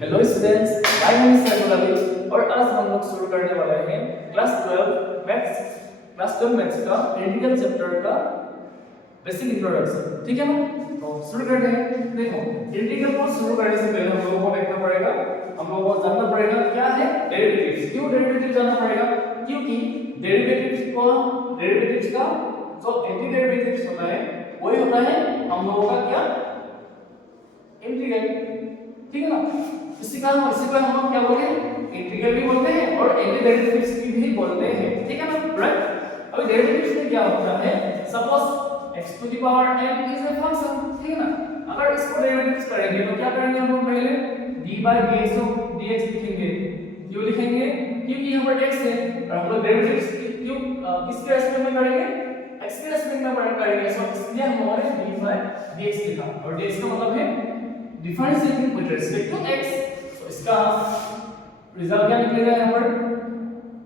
Hello students, my name is Saiful Ali और आज हम लोग शुरू करने वाले हैं क्लास 12 मैथ्स का इंटीग्रल चैप्टर का बेसिक इंट्रोडक्शन। ठीक है ना? तो शुरू करते हैं। देखो, इंटीग्रल को शुरू करने से पहले हम लोगों को देखना पड़ेगा, हम लोगों को जानना पड़ेगा क्या है डेरिवेटिव्स। क्यों डेरिवेटिव जानना पड़ेगा? क्योंकि डेरिवेटिव्स का जो एंटी डेरिवेटिव्स होता है वही होता है हम लोगों का क्या इंटीग्रल। ठीक है ना? इसी को हम लोग क्या बोलते हैं? इंटीग्रल भी बोलते हैं और एंटी डेरिवेटिव्स भी बोलते हैं। ठीक है ना? राइट। अभी डेरिवेटिव्स में क्या होता है? Suppose x to the power n is a function. ठीक है ना? अगर इसको डेरिवेटिव्स करेंगे तो क्या करेंगे हम लोग? पहले dx लिखेंगे। क्यों लिखेंगे? क्योंकि यहाँ पर x है और हम लोग डेरिवेटिव्स क्यों किसके रेस्पेक्ट में करेंगे? x के रेस्पेक्ट में करेंगे। सो इसलिए हम लोगों ने dx लिखा और dx का मतलब है differentiating with respect to x। तो इसका रिजल्ट क्या निकलेगा यहाँ पर?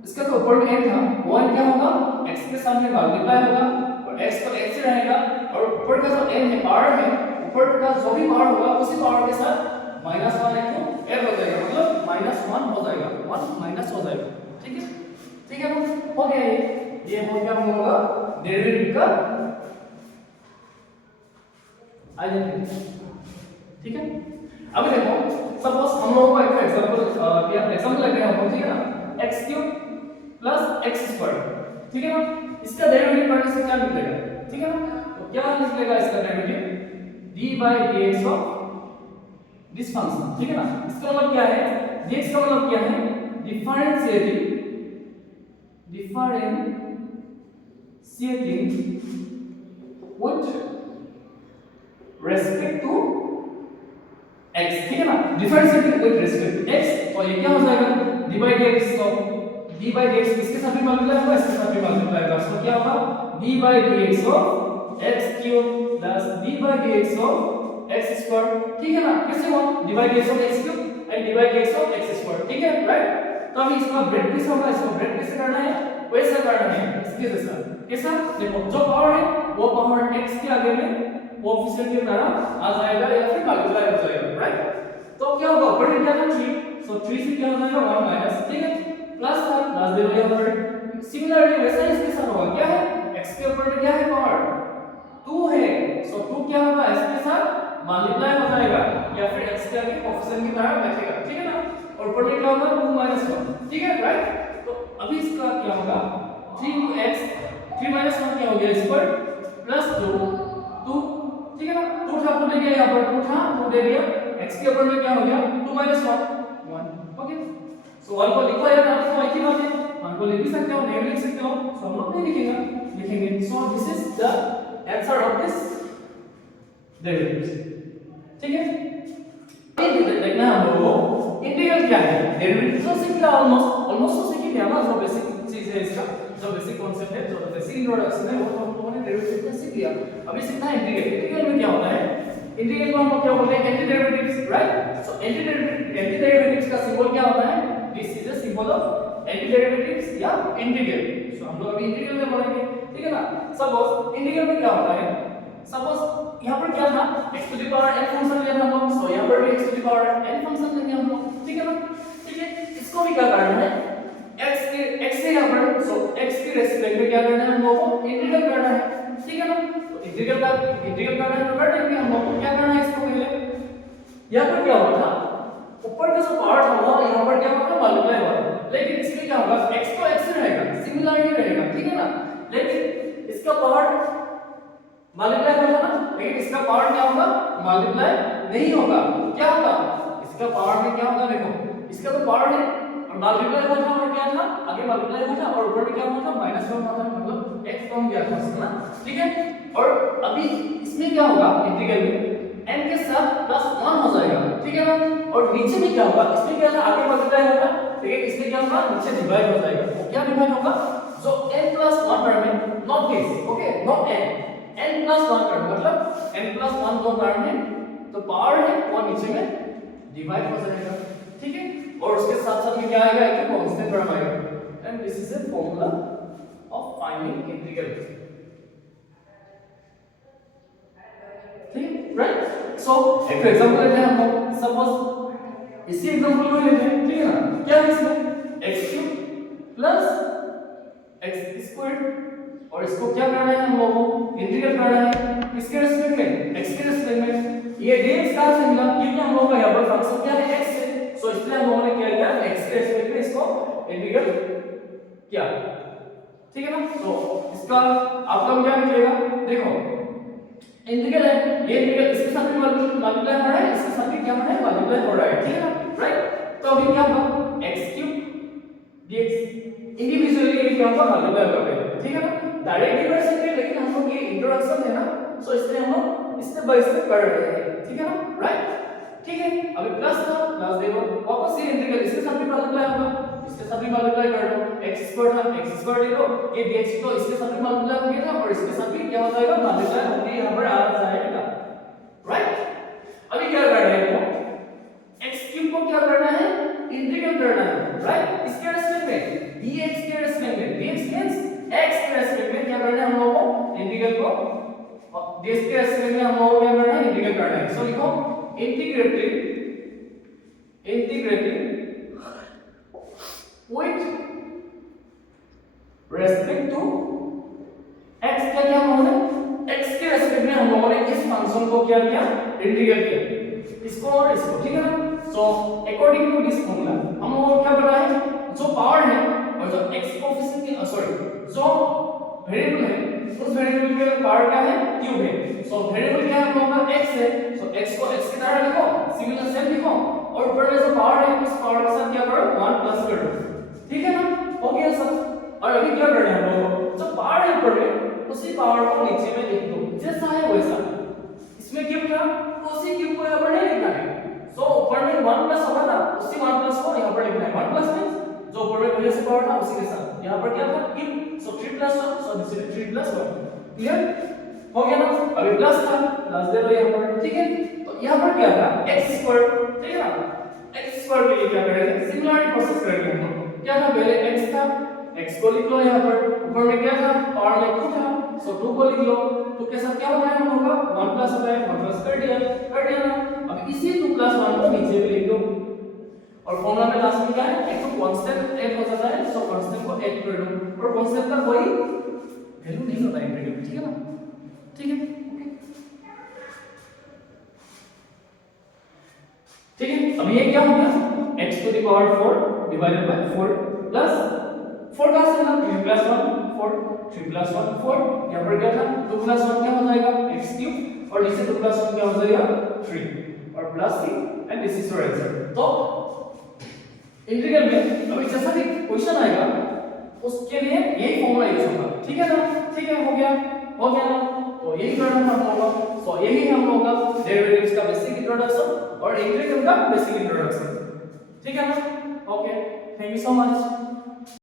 इसका तो ऊपर में n था, वो n क्या होगा? x के सामने मल्टीप्लाई होगा और x तो x ही रहेगा और ऊपर का जो n है पावर है, ऊपर का जो भी पावर होगा उसी पावर के साथ -1 f हो जाएगा, मतलब -1 हो जाएगा, 1 माइनस हो जाएगा। ठीक है? ठीक है ना? हो गया ये हो गया हम लोगों का डेरिवेटिव का आइडेंटिटी। ठीक है? अभी देखो, सपोज हम लोगों को एक एग्जांपल लेते हैं हम। ठीक है ना? x³ + x²। ठीक है ना? इसका डेरिवेटिव करने से क्या निकलेगा? ठीक है ना? तो क्या निकलेगा इसका derivative? d/dx of this function. ठीक है ना? इसका मतलब क्या है? dx का मतलब क्या है? Differentiating with respect to x। ठीक है ना? Differentiating with respect to x। तो ये क्या हो जाएगा? d/dx। तो d/dx किसके साथ भी मल्टीप्लाई होगा? इसके साथ भी मल्टीप्लाई होगा। तो क्या होगा? d/dx of x³ d/dx of x²। ठीक है ना? कैसे हुआ? d/dx of x³ and d/dx of x²। ठीक है? राइट। तो अभी इसका ब्रेड कैसे होगा? इसको ब्रेड कैसे करना है? वैसा करना है इसके जैसा। कैसा? देखो, जो पावर है वो पावर x के आगे में कोएफिशिएंट की तरह आ जाएगा या फिर मल्टीप्लाई हो जाएगा। राइट। तो क्या होगा? ऊपर में क्या था? 3। सो 3 से क्या हो जाएगा? 1 माइनस। ठीक है? प्लस था, प्लस दे दो यहाँ पर। सिमिलरली वैसा ही इसके साथ होगा। क्या है? x के ऊपर में क्या है? पावर 2 है। सो 2 क्या होगा? s के साथ मल्टीप्लाई हो जाएगा या फिर x के आगे कोएफिशिएंट की तरह बैठेगा। ठीक है ना? और ऊपर में क्या होगा? 2 - 1। ठीक है? राइट। तो अभी इसका क्या होगा? 3x 3 - 1 क्या हो गया? इस पर प्लस 2 ठीक है ना? 2 था, 2 ले गया यहाँ पर, 2 था, 2 दे दिया। x के ऊपर में क्या हो गया? 2 - 1 ओके। सो 1 को लिखो या ना लिखो एक ही बात है। 1 को लिख भी सकते हो, नहीं भी लिख सकते हो। सो हम लोग नहीं लिखेंगे। So this is the answer of this derivative. ठीक है? ये देखना है हम लोगों को इंटीग्रल क्या है। डेरिवेटिव तो सीख लिया, ऑलमोस्ट तो सीख ही लिया ना। जो बेसिक चीज है इसका, जो बेसिक कांसेप्ट है, जो बेसिक इंट्रोडक्शन है, वो तो हम लोगों ने डेरिवेटिव का सीख लिया। अभी सीखना है इंटीग्रल। इंटीग्रल में क्या होता है? इंटीग्रल को हम लोग क्या बोलते हैं? Anti derivatives. Right. So anti derivatives का सिंबल क्या होता है? This is a symbol of anti derivatives या इंटीग्रल। सो हम लोग अभी इंटीग्रल में पढ़ेंगे। ठीक है ना? सपोज इंटीग्रल में क्या होता है? सपोज यहाँ पर क्या था? x to the power n function लिया था हम लोग। सो यहाँ पर भी x to the power n function लेंगे हम लोग। ठीक है ना? ठीक है? इसको भी क्या करना है? x से यहाँ पर, सो x के रेस्पेक्ट में क्या करना है हम लोगों को? इंटीग्रल करना है। ठीक है ना? तो इंटीग्रल करना है तो कर देंगे हम लोग को। क्या करना है इसको? पहले यहाँ पर क्या हुआ था? ऊपर का जो पार्ट होगा यहाँ पर क्या होगा? मल्टीप्लाई होगा। लेकिन इसमें क्या होगा? x तो x ही रहेगा, सिमिलरिटी रहेगा। ठीक है ना? लेकिन इसका पार्ट मल्टीप्लाई होगा ना, लेकिन इसका पावर क्या होगा? मल्टीप्लाई नहीं होगा। क्या होगा? इसका पावर में क्या होगा? देखो, इसका तो पावर है और मल्टीप्लाई हुआ था और क्या था? आगे मल्टीप्लाई हुआ था और ऊपर में क्या हुआ था? -1 हुआ था, मतलब x कम गया था इसका ना। ठीक है? और अभी इसमें क्या होगा? इंटीग्रल में n के साथ +1 हो जाएगा। ठीक है ना? और नीचे में क्या होगा? इसमें क्या था? आगे मल्टीप्लाई होगा, लेकिन इसमें क्या होगा? नीचे डिवाइड हो जाएगा। तो क्या डिवाइड होगा? जो n + 1 टर्म है, not this, okay, not n + 1 term, मतलब n + 1 जो टर्म है तो पावर है वो नीचे में डिवाइड हो जाएगा। ठीक है? और उसके साथ साथ में क्या आएगा? एक कांस्टेंट टर्म आएगा। And this is a formula of finding integral. ठीक है? राइट। सो एक एग्जांपल लेते हैं हम लोग। सपोज इसी एग्जांपल को लेते हैं, ठीक है ना। क्या है इसमें x³ प्लस x² और इसको क्या करना है हम लोगों को इंटीग्रेट करना है किसके रिस्पेक्ट में x के रिस्पेक्ट में। ये dx कहां से मिला क्योंकि हम लोगों का यहां पर फंक्शन क्या है x है, सो इसलिए हम लोगों ने क्या किया x के रिस्पेक्ट में इसको इंटीग्रेट किया, ठीक है ना। तो इसका आउटकम क्या निकलेगा, देखो इंटीग्रल है, ये इंटीग्रल इसके साथ भी मल्टीप्लाई हो रहा है, इसके साथ भी क्या हो रहा है मल्टीप्लाई हो रहा है, ठीक है ना, राइट। तो अभी क्या होगा x³ dx इंडिविजुअली ये क्या होगा मल्टीप्लाई कर रहे हैं, ठीक है ना। डायरेक्टली कर सकते हैं लेकिन हम लोग ये इंट्रोडक्शन है ना, सो इसलिए हम लोग स्टेप बाय स्टेप कर रहे हैं, ठीक है ना, राइट। ठीक है, अभी प्लस था प्लस देखो वापस ये इंटीग्रल इसके साथ भी मल्टीप्लाई होगा, इसके साथ भी मल्टीप्लाई कर दो, x² था x² ले लो, ये dx तो इसके साथ भी मल्टीप्लाई हो गया था और इसके साथ भी क्या हो जाएगा मल्टीप्लाई होके यहां पर आ जाएगा, राइट। अभी क्या करना है वो x³ को क्या करना है इंटीग्रेट करना है, राइट। इसके रेस्पेक्ट में dx के रेस्पेक्ट में dx मींस x के रेस्पेक्ट में क्या करना है हम लोगों को इंटीग्रल को dx के रेस्पेक्ट में हम लोगों को क्या करना है इंटीग्रेट करना है। सो लिखो integrating with respect to x, क्या किया हम लोगों ने x के रेस्पेक्ट में हम लोगों ने इस फंक्शन को क्या किया इंटीग्रेट किया इसको और इसको, ठीक है ना। So according to this formula हम लोगों को क्या पता है जो पावर है और जो x कोएफिशिएंट सॉरी जो वेरिएबल है उस वेरिएबल के पावर क्या है क्यूब है। सो वेरिएबल क्या है हम लोगों का x है, सो x को x की तरह लिखो सिमिलर सेम लिखो और ऊपर में जो पावर है उस पावर के साथ क्या करो 1 प्लस कर दो, ठीक है ना, हो गया सब। और अभी क्या करना है हम लोगों को जो पावर है ऊपर में उसी पावर को नीचे में लिख दो जैसा है वैसा, इसमें क्यूब था तो उसी क्यूब को यहां पर नहीं लिखना है। सो ऊपर में 1 प्लस होगा ना उसी 1 प्लस को यहां पर लिखना है, 1 प्लस मींस जो ऊपर में पहले से पावर था उसी के साथ यहां पर क्या था cube, so 3 plus 1 so this is 3 plus 1, clear हो गया ना। अभी प्लस था प्लस दे दो यहां पर, ठीक है। तो यहां पर क्या था x², ठीक है ना, x² के लिए क्या करेंगे सिमिलरिटी प्रोसेस करेंगे हम लोग। क्या था पहले x था x को लिख लो यहां पर, ऊपर में क्या था पावर में 2 था सो 2 को लिख लो, तो के साथ क्या होगा हम होगा 1 प्लस होता है 1 प्लस कर दिया ना। अब इसी 2 प्लस 1 को नीचे भी लिख दो और फॉर्मूला में लास्ट में क्या है एक तो कांस्टेंट ऐड हो जाता है, सो कांस्टेंट को ऐड कर दो और कांस्टेंट का कोई वैल्यू नहीं होता इंटीग्रल, ठीक है ना, ठीक है ठीक है। अब ये क्या हो गया x to the power 4 divided by 4 plus 4 का से ना 3 प्लस 1 4 3 प्लस 1 4 यहां पर क्या था 2 प्लस 1 क्या हो जाएगा x³ और नीचे 2 प्लस 1 क्या हो जाएगा 3 और plus 3 and this is your answer. तो इंटीग्रल में अभी जैसा भी क्वेश्चन आएगा उसके लिए यही फॉर्मूला यूज होगा, ठीक है ना, ठीक है, हो गया ना। तो यही करना था हम लोगों का, सो यही हम लोगों का डेरिवेटिव्स का बेसिक इंट्रोडक्शन और इंटीग्रल का बेसिक इंट्रोडक्शन, ठीक है ना। Okay, thank you so much.